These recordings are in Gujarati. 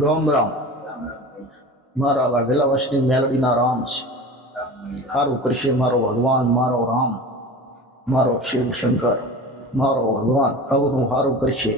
રામ રામ. મારા વાઘેલા વર્ષની મેલડીના રામ છે. સારું કરશે મારો ભગવાન, મારો રામ. મારો શિવ શંકર, મારો ભગવાન. અવનું સારું કરશે.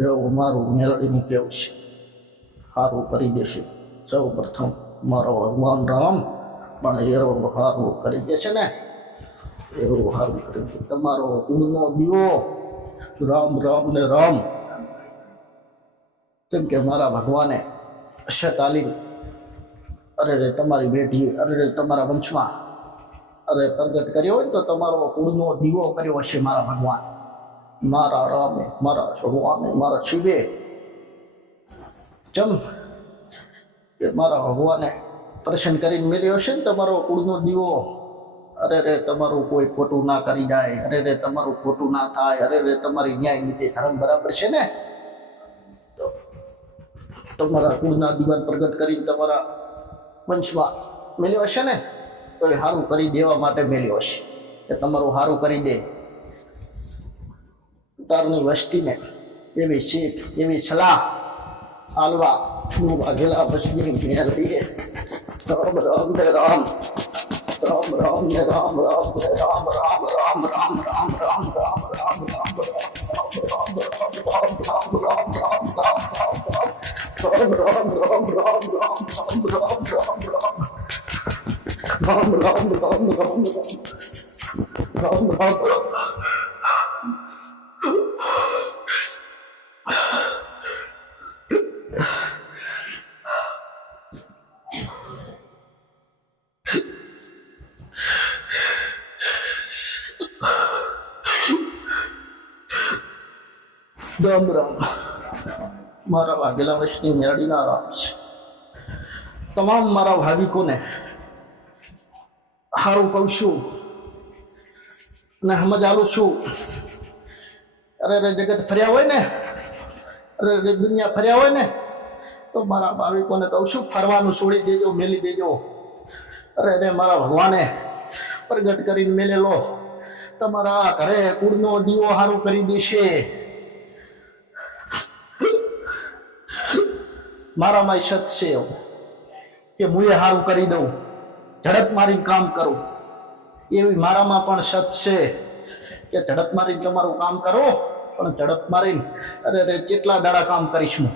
એવું મારું મેલડીનું કેવું છે. સારું કરી દેશે. સૌ પ્રથમ મારો ભગવાન રામ, પણ એવું સારું કરી દેશે ને? એવું સારું કરી દે. તમારો કુળનો દીવો. રામ રામ ને રામ. જેમ કે મારા ભગવાને શતાલીમ અરે રે તમારી બેટી, અરે રે તમારા વંશમાં, અરે પ્રગટ કર્યો હોય તો તમારો કુળનો દીવો કર્યો હશે મારા ભગવાન. મારા રામે, મારા ભગવાને, મારા શિવે. ચમ કે મારા ભગવાને પ્રસન્ન કરીને મેળ્યો હશે ને તમારો કુળનો દીવો. અરે રે તમારું કોઈ ખોટું ના કરી જાય, અરે રે તમારું ખોટું ના થાય, અરે રે તમારી ન્યાય નીતિ ધર્મ બરાબર છે ને? તમારા કુળના દીવાન પ્રગટ કરીને તમારા વંશમાં મેલ્યો હશે ને તો એ સારું કરી દેવા માટે મેલ્યો હશે કે તમારું સારું કરી દે તારની વસ્તીને એવી શીખ એવી સલાહ આલવા હું વાઘેલા વસ્તીની મેળવીએ રામ રામ ને રામ રામ રામ ને રામ રામ ને રામ રામ રામ રામ રામ રામ રામ રામ રામ રામ Dum dum. મારા વાઘેલા વંશની મેળડીના રામ છે. તમામ મારા ભાવિકોને સારું કહું છું અને સમજ આલું છું. અરે રે જગત ફર્યા હોય ને, અરે રે દુનિયા ફર્યા હોય ને, તો મારા ભાવિકોને કહું છું, ફરવાનું છોડી દેજો, મેલી દેજો. અરે રે મારા ભગવાને પ્રગટ કરીને મેલેલો. તમારા ઘરે કુળનો દીવો સારું કરી દેશે. મારામાં સત છે એવું, કે હું એ સારું કરી દઉં, ઝડપ મારીને કામ કરું. એવી મારામાં પણ સત છે, કે ઝડપ મારીને તમારું કામ કરો, પણ ઝડપ મારીને, અરે અરે, કેટલા દાડા કામ કરીશ? હું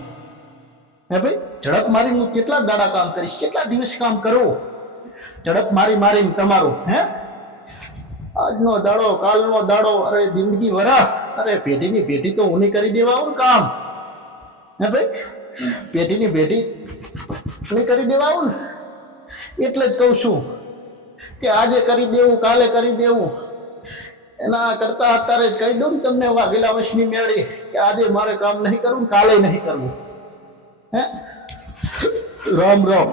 હે ભાઈ, ઝડપ મારીને હું કેટલા દાડા કામ કરીશ? કેટલા દિવસ કામ કરું? ઝડપ મારી મારીને તમારું, હે? આજનો દાડો, કાલનો દાડો, અરે, જિંદગી વરા, અરે, પેઢીની પેઢી તો હું કરી દેવા કામ. હે ભાઈ? પેઢીની પેઢી નહીં કરી દેવા આવું ને? એટલે જ કહું છું કે આજે કરી દેવું, કાલે કરી દેવું. એના કરતા અત્યારે જ કહી દઉં ને તમને વાઘેલા વશની મેળી કે આજે મારે કામ નહીં કરવું કાલે નહીં કરવું. હે? રામ રામ.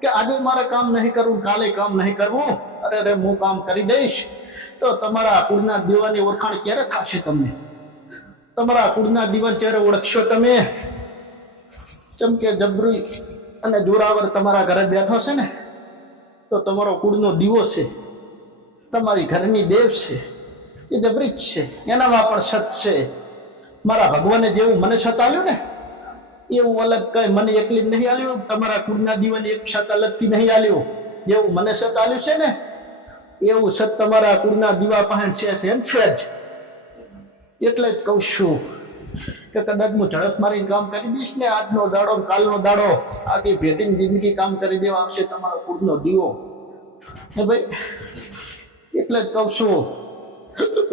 કે આજે મારે કામ નહીં કરવું કાલે કામ નહીં કરવું? અરે અરે, હું કામ કરી દઈશ. તો તમારા કુળના દીવાની ઓળખાણ ક્યારે થશે તમને? તમારા કુળના દીવાન ક્યારે ઓળખશો તમે? જેમ કે જબરી અને જોરાવર તમારા ઘરે બેઠો છે ને, તો તમારો કુળનો દીવો છે, તમારી ઘરની દેવ છે, એ જબરી જ છે, એનામાં પણ સત છે. મારા ભગવાને જેવું મને સત આલ્યું ને, એવું અલગ કઈ મને એકલી નહીં આલ્યું, તમારા કુળના દીવાની એક સત અલગથી નહીં આલ્યું, જેવું મને સત આલ્યું છે ને, એવું સત તમારા કુળના દીવા પાસે છે એમ છે જ. એટલે જ કહું છું કે કદાચ હું ઝડપ મારીને કામ કરી દઈશ ને આજનો દાડો કાલનો દાડો, આખી ભેટીને જિંદગી કામ કરી દેવા આવશે તમારો કુળનો દીવો. ને ભાઈ, એટલે જ કહું છું,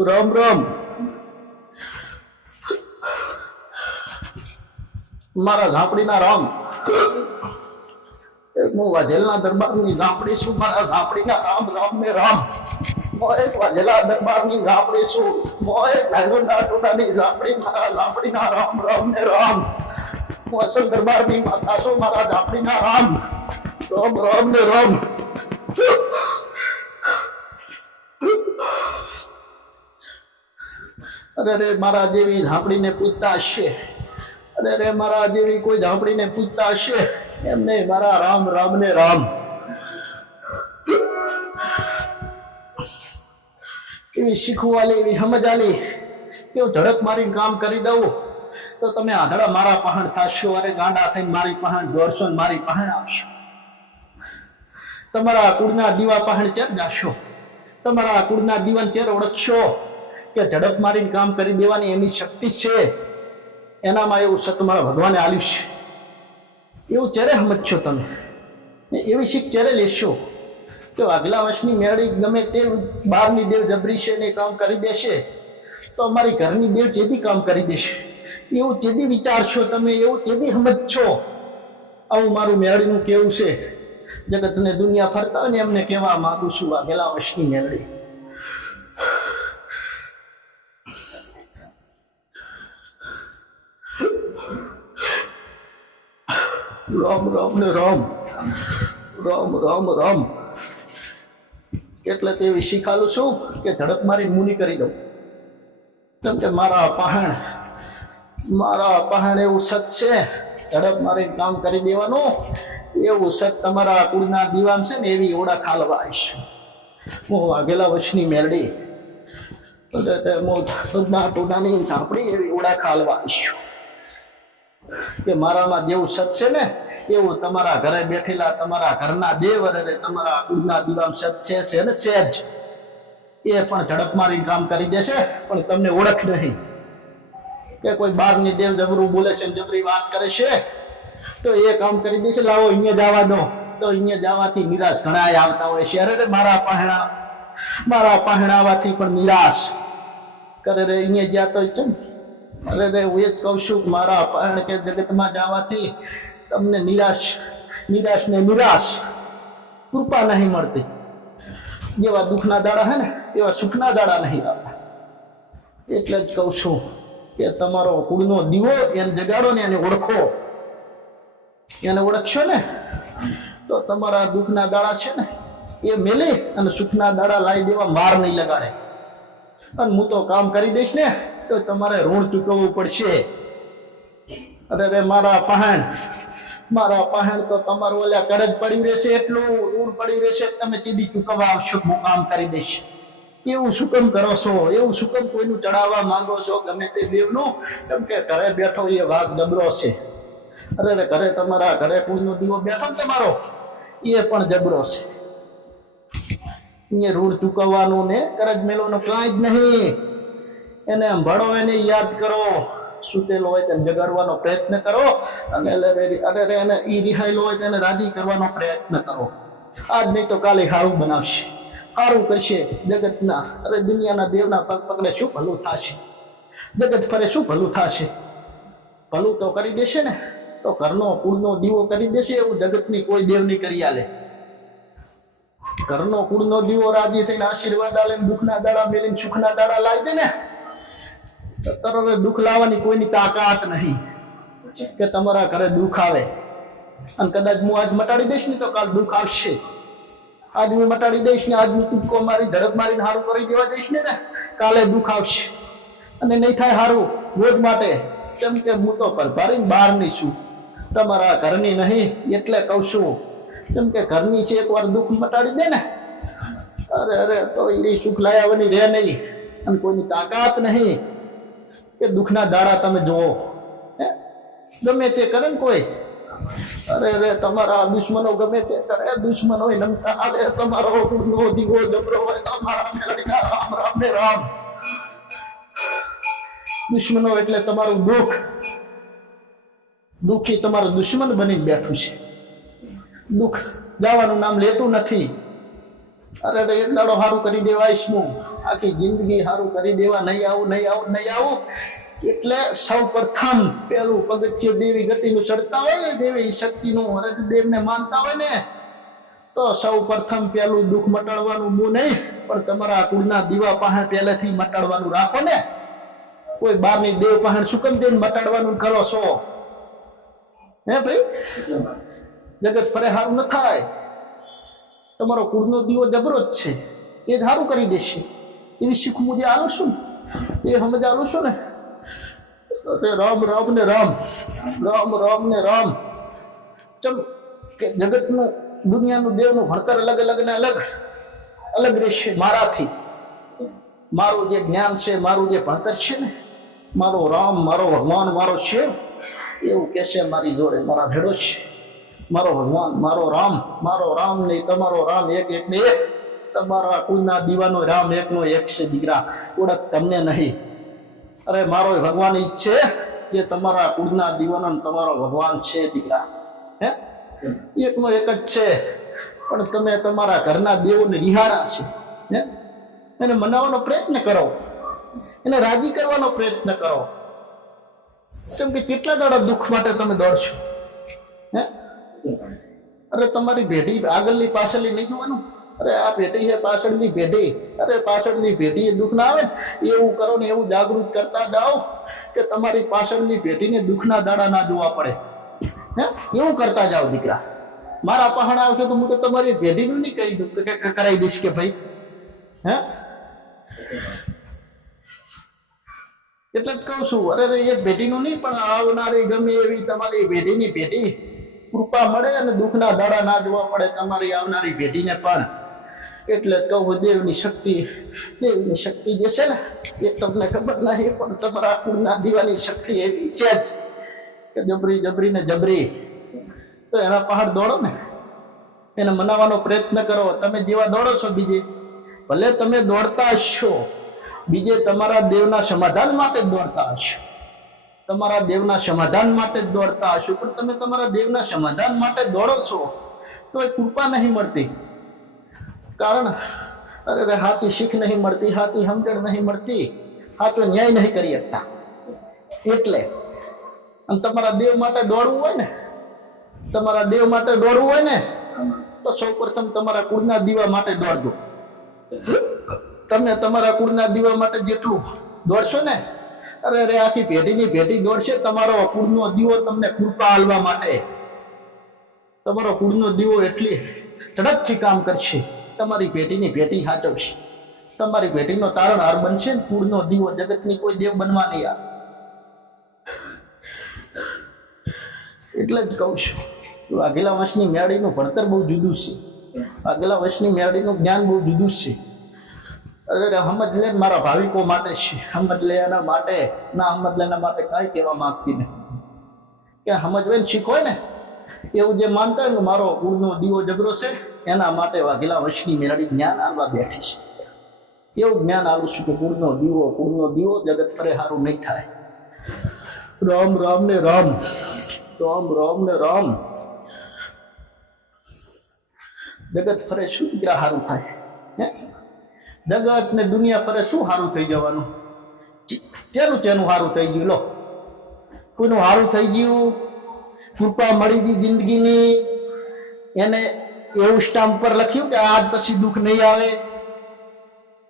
રમ રમ. મારા ઝાંપડીના રામ. હું વાજેલના દરબારની ઝાંપડી છું, મારા ઝાંપડીના રામ રામ ને રામ. મોય વાજેલા દરબારની ઝાંપડી છું મોય નાગોના ટોટાની ઝાંપડી મારા ઝાંપડીના રામ રામ ને રામ. હું અસલ દરબારની માતા છું મારા ઝાંપડીના રામ. રામ રામ ને રામ. અરે રે મારા જેવી ઝાંપડીને પૂછતા હશે. અરે રે મારા જેવી કોઈ ઝાંપડીને પૂછતા હશે. એમને મારા રામ રામ ને રામ. એવી શીખવાલી, એવી સમજાલી હું ઝડપ મારીને કામ કરી દઉં, તો તમે આંધળા મારા પહાણ થાશો, અરે ગાંડા થઈને મારી પહાણ દોડશો ને મારી પહાણ આવશો. તમારા કુળના દીવા પહાણ ચેર જાશો, તમારા કુળના દીવાન ચેર ઓળખશો, કે ઝડપ મારીને કામ કરી દેવાની એની શક્તિ છે, એનામાં એવું છે તમારા ભગવાને આલ્યું છે. એવું ચેરે સમજશો તમે? એવી શીખ ચેરે લેશો. કે આગલા વર્ષની મેળી ગમે તે બહારની દેવ જબરી છે ને કામ કરી દેશે, તો અમારી ઘરની દેવ ચેદી કામ કરી દેશે. એવું ચેદી વિચારશો તમે, એવું ચેદી સમજશો આવું મારું મેળીનું કેવું છે. જગતને દુનિયા ફરતા હોય ને એમને કહેવા માગું છું આગલા વર્ષની મેળડી રામ રામ ને રામ. રામ રામ રામ. એટલે તે શીખાલું છું કે ઝડપ મારી મૂની કરી દઉં. કેમ કે મારા પહાણ મારા પહાણ એવું સત છે ઝડપ મારી કામ કરી દેવાનું. એવું સત તમારા કુળના દીવાન છે ને એવી ઓળખ હાલવા આવીશ. હું વાઘેલા વર્ષની મેલડી દૂધના ટોડાની ઝાંપડી એવી ઓળા આવીશ. કે મારામાં જેવું સત છે ને એવું તમારા ઘરે બેઠેલા, તમારા ઘરના દેવ અને તમારા કુળના દીવામ છે છે ને સેજ એ પણ ઝડપ મારી કામ કરી દેશે, પણ તમને ઓળખ નહીં. કે કોઈ બહારની દેવ જબરું બોલે છે જબરી વાત કરે છે, તો એ કામ કરી દેશે. લાવો, અહીંયા જવા દો. તો અહીંયા જવાથી નિરાશ ઘણા આવતા હોય છે. અરે મારા પહેણા, મારા પહેણાવાથી પણ નિરાશ. કરે, રે, અહીંયા ગયા તો અરે, રે, હું એ જ કહું છું મારા પહેણ કે જગતમાં જવાથી તમને નિરાશ નિરાશ ને નિરાશ કૃપા નહીં મળતી. જેવા દુઃખના દાડા હે ને, એવા સુખના દાડા નહીં આવતા. એટલે જ કહું છું કે તમારો કુળનો દીવો એને જગાડો ને એને ઓળખો. એને ઓળખશો ને, તો તમારા દુઃખના દાડા છે ને, એ મેલે અને સુખના દાડા લાવી દેવા માર નહીં લગાડે. અને હું તો કામ કરી દઈશ ને, તો તમારે ઋણ ચૂકવવું પડશે. અરે રે મારા પહાણ મારા પહાણ તો તમારું ઓલા કરજ પડ્યું રહેશે, એટલું ઋણ પડ્યું રહેશે તમે ચીદી ચૂકવવા આવશો હું કામ કરી દઈશ. એવું શું કેમ કરો છો, એવું શું કેમ કોઈનું ચડાવવા માંગો છો ગમે તે દેવનું, કેમ કે ઘરે બેઠો એ વાઘ જબરો છે. અરે રે ઘરે તમારા ઘરે કુળનો દીવો બેઠો ને તમારો? એ પણ જબરો છે. એ ઋણ ચૂકવવાનું ને કરજ મેળવવાનું કાંઈ જ નહીં. એને સંભાળો એને યાદ કરો. સુતેલો હોય તેને જગાડવાનો પ્રયત્ન કરો. અને અરે એને ઈ રિહાયેલો હોય તેને રાજી કરવાનો પ્રયત્ન કરો. આજ નહીં તો કાલે સારું બનાવશે. સારું કરશે જગતના, અરે દુનિયાના દેવના પગ પકડે શું ભલું થશે? જગત ફરે શું ભલું થશે? ભલું તો કરી દેશે ને? તો ઘરનો, કુળનો દીવો કરી દેશે એવું જગતની કોઈ દેવ નહીં કરી આલે. ઘરનો, કુળનો દીવો રાજી થઈને આશીર્વાદ આલે દુઃખના દાડા મેલીને સુખના દાડા લાવી દે ને? તરત દુઃખ લાવવાની કોઈની તાકાત નહીં કે તમારા ઘરે દુઃખ આવે. અને કદાચ હું આજ મટાડી દઈશ ને તો કાલ દુઃખ આવશે. આજ હું મટાડી દઈશ ને આજ હું કૂદકો મારી ઝડપ મારીને સારું કરી દેવા જઈશ ને કાલે દુઃખ આવશે. અને નહીં થાય સારું રોજ માટે. કેમ કે હું તો પરભારી બહારની છું. તમારા ઘરની નહીં એટલે કહું છું. કેમ કે ઘરની છે એકવાર દુઃખ મટાડી દે ને. અરે અરે, તો એ સુખ લાયાવાની રહે નહીં. અને કોઈની તાકાત નહીં. કે દુઃખના દાડા તમે જુઓ. હે? ગમે તે કરે ને કોઈ. અરે રે તમારા દુશ્મનો ગમે તે કરે. દુશ્મનો હોય નમતા આવે. તમારો દીવો જબરો હોય તમારા રામ રામ ને રામ. દુશ્મનો એટલે તમારું દુઃખ. દુઃખી તમારું દુશ્મન બની બેઠું છે. દુઃખ. જવાનું નામ લેતું નથી. અરે રે એક દાડો સારું કરી દેવાઈશ હું આખી જિંદગી સારું કરી દેવા, નહીં આવું નહીં આવું નહીં આવું. એટલે સૌ પ્રથમ પેલું પગથિયું દેવી ગતિનું ચડતા હોય ને, દેવી શક્તિનું હરદેવને માનતા હોય ને, તો સૌ પ્રથમ પેલું દુઃખ મટાડવાનું મું નહીં, પણ તમારા કુળના દીવા પાસે પહેલેથી મટાડવાનું રાખો ને. કોઈ બહારની દેવ પાસે શું કેમ જઈને મટાડવાનું કરો છો? હે ભાઈ? જગત ફરે સારું ન થાય. તમારો કુળનો દીવો જબરો જ છે. એ સારું કરી દેશે. એવી શીખવું જે આવે છું એ સમજ આવું છું ને? અરે રામ રામ ને રામ રામ રામ ને રામ. ચમ કે જગતનું દુનિયાનું દેવનું ભણતર અલગ અલગ ને અલગ અલગ રહેશે મારાથી. મારું જે જ્ઞાન છે, મારું જે ભણતર છે ને, મારો રામ, મારો ભગવાન, મારો શિવ, એવું કહેશે મારી જોડે, મારા ભેડો છે. મારો ભગવાન, મારો રામ મારો રામ નહીં તમારો રામ એક એક ને એક. તમારા કુળના દીવાનો રામ એકનો એક છે દીકરા. ઓળખ તમને નહીં. અરે, મારો ભગવાન ઈચ્છે કે તમારા કુળના દીવાનો તમારો ભગવાન છે દીકરા. હે? એકનો એક જ છે. પણ તમે તમારા ઘરના દેવોને નિહાળા છે. હે? એને મનાવવાનો પ્રયત્ન કરો. એને રાજી કરવાનો પ્રયત્ન કરો. કેમ કે કેટલા દાડા દુઃખ માટે તમે દોડશો હે? અરે, તમારી ભેટી આગળની પાછળની નહીં જોવાનું અરે, આ પેઢી છે પાછળની પેઢી અરે, પાછળની ભેટી એ દુઃખ ના આવે એવું કરો ને એવું જાગૃત કરતા જાઓ કે તમારી પાછળની પેઢીને દુઃખના દાડા ના જોવા પડે. હે? એવું કરતા જાઓ દીકરા. મારા પહાણ આવશે તો હું તો તમારી પેઢીનું નહીં કહી દઉં. કે કરાવી દઈશ કે ભાઈ? હે? એટલે જ કહું છું, અરે એ ભેટીનું નહીં, પણ આવનારી ગમે એવી તમારી પેઢીની પેઢી કૃપા મળે અને દુઃખના દાડા ના જોવા પડે તમારી આવનારી પેઢીને પણ. એટલે કહું, દેવની શક્તિ દેવની શક્તિ જે છે ને, એ તમને ખબર નહીં, પણ તમારા કુળના દીવાની શક્તિ એવી છે જ કે જબરી જબરી ને જબરી. તો એના પહાડ દોડો ને, એને મનાવવાનો પ્રયત્ન કરો. તમે જેવા દોડો છો બીજે, ભલે તમે દોડતા હશો, બીજે તમારા દેવના સમાધાન માટે જ દોડતા હશો. તમારા દેવના સમાધાન માટે જ દોડતા હશો, પણ તમે તમારા દેવના સમાધાન માટે દોડો છો, તો એ કૃપા નહીં મળતી. કારણ, અરે રે, હાથી શીખ નહીં મળતી, હાથી સમજણ નહીં મળતી. હા તો ન્યાય નહીં કરી શકતા. એટલે, અને તમારા દેવ માટે દોડવું હોય ને, તમારા દેવ માટે દોડવું હોય ને, તો સૌ પ્રથમ તમારા કુળના દીવા માટે દોડજો. તમે તમારા કુળના દીવા માટે જેટલું દોડશો ને, અરે અરે આખી પેઢીની પેઢી દોડશે, તમારો કુળનો દીવો તમને કૃપા હાલવા માટે. તમારો કુળનો દીવો એટલી ઝડપથી કામ કરશે. તમારી પેટીની પેટી સાચવશે. તમારી પેટીનો તારણ હાર બનશે ને કુળનો દીવો જગતની કોઈ દેવ બનવા નહીં આવે. એટલે જ કહું છું આગલા વર્ષની મેળીનું ભણતર બહુ જુદું છે. આગલા વર્ષની મેળીનું જ્ઞાન બહુ જુદું છે. અરે હમદ લે મારા ભાવિકો માટે છે. હમદ લે એના માટે. ના હમદ લેના માટે કાંઈ કહેવા માંગતી નહીં કે સમજવે શીખો ને. એવું જે માનતા હોય ને મારો કુળનો દીવો જગરો છે એના માટે વાઘેલા વર્ષની મેળડી જ્ઞાન આલવા બેઠી છે. એવું જ્ઞાન આલું છું કે કુળનો દીવો કુળનો દીવો જગત ફરે સારું નહીં થાય. રામ રામ ને રામ રામ રામ ને રામ. જગત ફરે શું દીકરા સારું થાય? હે? જગત ને દુનિયા ફરે શું સારું થઈ જવાનું? ચેનું ચેનું સારું થઈ ગયું, લો. કોઈનું સારું થઈ ગયું? કૃપા મળી ગઈ જિંદગીની. એને એવું સ્ટામ્પ પર લખ્યું કે આજ પછી દુઃખ નહીં આવે.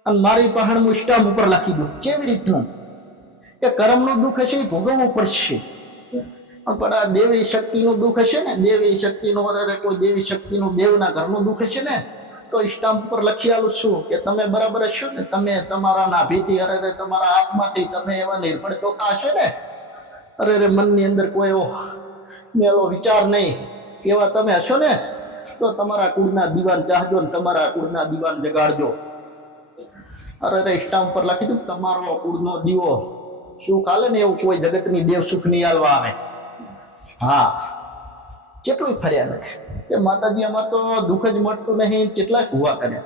અને મારી પહાણ હું સ્ટામ્પ ઉપર લખી દઉં. કેવી રીતનું? કે કર્મનું દુઃખ હશે એ ભોગવવું પડશે. પણ આ દેવી શક્તિનું દુઃખ હશે ને, દેવી શક્તિનું અરે કોઈ દેવી શક્તિનું દેવના ઘરનું દુઃખ હશે ને, તો સ્ટામ્પ ઉપર લખી આલું છું કે તમે બરાબર છો ને, તમે તમારા નાભીથી અરે તમારા આત્માથી તમે એવા નિર્ભર ચોખા હશો ને, અરે રે મનની અંદર કોઈ એવો મેલો વિચાર નહીં, એવા તમે હશો ને તો તમારા કુળના દીવાન ચાહજો ને તમારા કુળના દીવાન જગાડજો. અરે રે સ્ટામ્પ પર લખી દઉં. તમારો કુળનો દીવો. શું કાલે ને એવું કોઈ જગતની દેવ સુખ નહીં આલવા આવે? હા. કેટલું ફર્યા ને કે માતાજી આમાં તો દુઃખ જ મળતું નહીં. કેટલા ભૂવા કર્યા.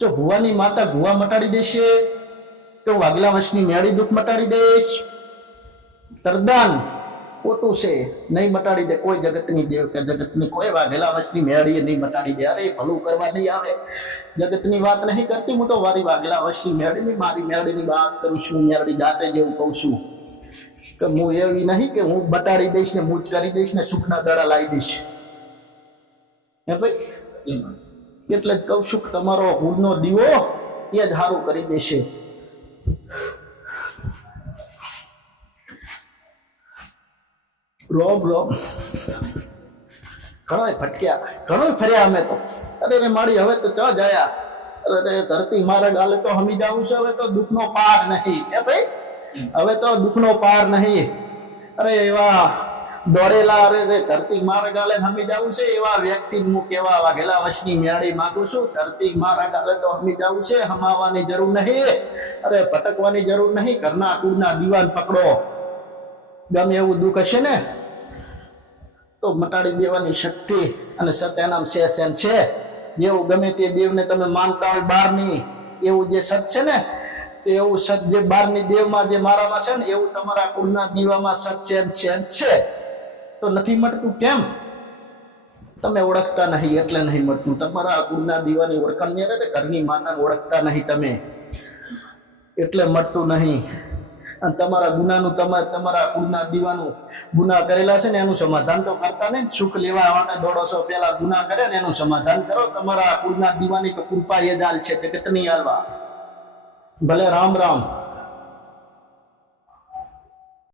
જો ભૂવાની માતા ભૂવા મટાડી દેશે, તો વાગલા વંશની મેળી દુઃખ મટાડી દઈશ. તરદાન. ખોટું છે, નહીં મટાડી દે, કોઈ જગતની દેવ કે જગતની કોઈ વાઘેલા વંશની મેળીએ નહીં મટાડી દે. અરે, ભલું કરવા નહીં આવે. જગતની વાત નહીં કરતી, હું તો વારી વાઘેલા વંશની મેળીની, મારી મેળીની વાત કરું છું, મેળડી જાતે જેવું કહું છું. કે હું એવી નહીં કે હું બટાડી દઈશ ને મૂચ કરી દઈશ ને સુખના દડા લાવી દઈશ. હે ભાઈ? એટલે જ કહું છું તમારો હુડનો દીવો એ જ સારું કરી દેશે. રોમ રોમ ઘણોય ફટક્યા. ઘણોય ફર્યા અમે તો. અરે રે માડી હવે તો ચ જયા? અરે રે ધરતી મારા ગાલે તો હમી જાવું છે હવે તો દુઃખનો પાર નહીં. કે ભાઈ? હવે તો દુઃખનો પાર નહીં. અરે એવા દોડેલા અરે રે ધરતી મારા ગાલે હમી જાવું છે એવા વ્યક્તિ હું કેવા વાઘેલા વશની મેળી માંગુ છું. ધરતી મારા ગાલે તો હમી જાવું છે હમાવાની જરૂર નહીં. અરે ભટકવાની જરૂર નહીં. ઘરના કુળના દીવાન પકડો. ગમે એવું દુઃખ હશે ને તો મટાડી દેવાની શક્તિ અને સત્યનામ સેન છે. જેવું ગમે તે દેવને તમે માનતા હોય બહારની એવું જે સત છે ને, તો એવું સત જે બહારની દેવમાં જે મારામાં છે ને, એવું તમારા કુળના દીવામાં સત છે છે. તો નથી મળતું કેમ? તમે ઓળખતા નહીં, એટલે નહીં મળતું તમારા કુળના દીવાની ઓળખાણ ને ઘરની માતાને ઓળખતા નહીં તમે. એટલે મળતું નહીં. અને તમારા ગુનાનું તમારે તમારા કુળના દીવાનું ગુના કરેલા છે ને એનું સમાધાન તો કરતા નહીં. સુખ લેવા માટે દોડો છો પેલા ગુના કરે ને એનું સમાધાન કરો. તમારા કુળના દીવાની તો કૃપા એ જ હાલ છે, જગતની હાલવા ભલે રામ રામ.